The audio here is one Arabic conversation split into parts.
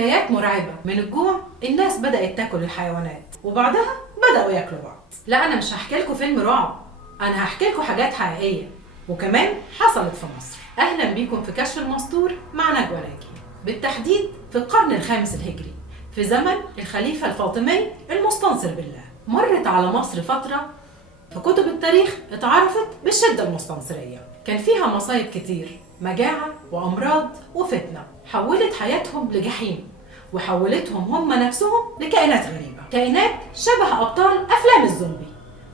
حكايات مرعبة. من الجوع الناس بدأت تاكل الحيوانات، وبعدها بدأوا ياكلوا بعض. لا أنا مش هحكي لكم فيلم رعب، أنا هحكي لكم حاجات حقيقية وكمان حصلت في مصر. أهلا بيكم في كشف المستور مع نجوى ناجي، بالتحديد في القرن الخامس الهجري في زمن الخليفة الفاطمي المستنصر بالله. مرت على مصر فترة في كتب التاريخ اتعرفت بالشدة المستنصرية، كان فيها مصايب كتير، مجاعة وأمراض وفتنة حولت حياتهم لجحيم، وحولتهم هم نفسهم لكائنات غريبة، كائنات شبه أبطال أفلام الزومبي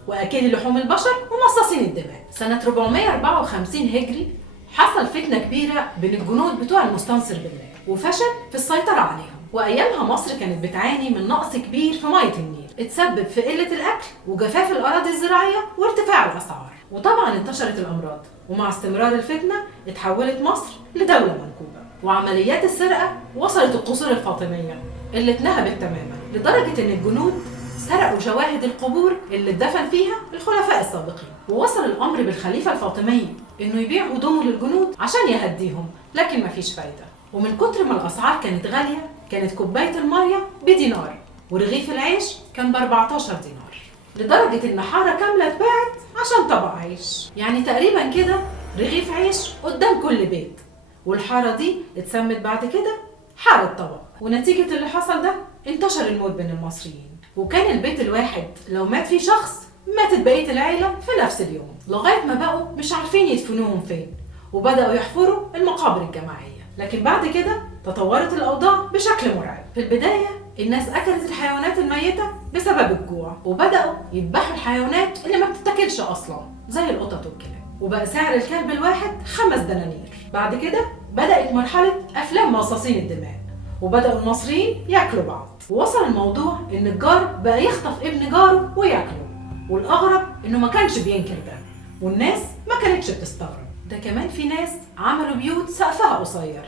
وأكل لحوم البشر ومصاصين الدماء. سنة 454 هجري حصل فتنة كبيرة بين الجنود بتوع المستنصر بالله وفشل في السيطرة عليهم. وأيامها مصر كانت بتعاني من نقص كبير في مية النيل اتسبب في قلة الأكل وجفاف الأراضي الزراعية وارتفاع الأسعار، وطبعا انتشرت الأمراض. ومع استمرار الفتنة اتحولت مصر لدولة منكوبة، وعمليات السرقة وصلت القصور الفاطمية اللي اتنهبت تماما، لدرجة إن الجنود سرقوا شواهد القبور اللي اتدفن فيها الخلفاء السابقين. ووصل الأمر بالخليفة الفاطمي إنه يبيع هدومه للجنود عشان يهديهم، لكن مفيش فايدة. ومن كتر ما الأسعار كانت غالية كانت كوباية المية بدينار، ورغيف العيش كان ب 14 دينار، لدرجة إن حارة كاملة اتباعت عشان طبق عيش. يعني تقريبا كده رغيف عيش قدام كل بيت. والحارة دي اتسمت بعد كده حارة طبق. ونتيجة اللي حصل ده انتشر الموت بين المصريين، وكان البيت الواحد لو مات فيه شخص ماتت بقية العيلة في نفس اليوم، لغاية ما بقوا مش عارفين يدفنوهم فين وبدأوا يحفروا المقابر الجماعية. لكن بعد كده تطورت الأوضاع بشكل مرعب. في البداية الناس أكلت الحيوانات الميتة بسبب الجوع، وبدأوا يذبحوا الحيوانات اللي ما بتتاكلش أصلا زي القطط والكلاب، وبقى سعر الكلب الواحد 5 دنانير. بعد كده بدأت مرحلة أفلام مصاصين الدماء، وبدأوا المصريين ياكلوا بعض. ووصل الموضوع إن الجار بقى يخطف ابن جاره وياكله، والأغرب إنه ما كانش بينكر ده، والناس ما كانتش بتستغرب. ده كمان في ناس عملوا بيوت سقفها قصير،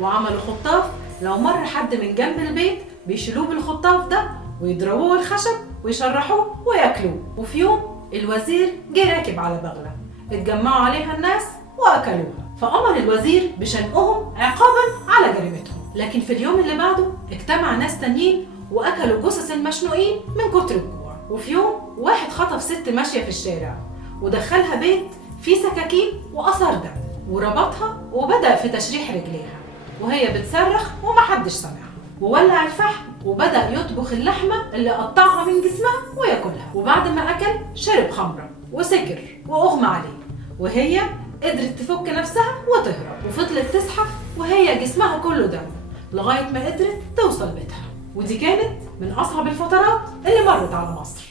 وعملوا خطاف لو مر حد من جنب البيت بيشيلوه بالخطاف ده ويضربوه الخشب ويشرحوه وياكلوه. وفي يوم الوزير جه راكب على بغلة اتجمعوا عليها الناس واكلوها، فأمر الوزير بشنقهم عقابا على جريمتهم. لكن في اليوم اللي بعده اجتمع ناس تانيين واكلوا جثث المشنوقين من كتر الجوع. وفي يوم واحد خطف ست ماشية في الشارع ودخلها بيت فيه سكاكين وأثر دم، وربطها وبدأ في تشريح رجليها وهي بتصرخ ومحدش سمعها، وولع الفحم وبدأ يطبخ اللحمة اللي قطعها من جسمها وياكلها. وبعد ما أكل شرب خمرة وسكر وأغمى عليه، وهي قدرت تفك نفسها وتهرب، وفضلت تزحف وهي جسمها كله دم لغاية ما قدرت توصل بيتها. ودي كانت من أصعب الفترات اللي مرت على مصر.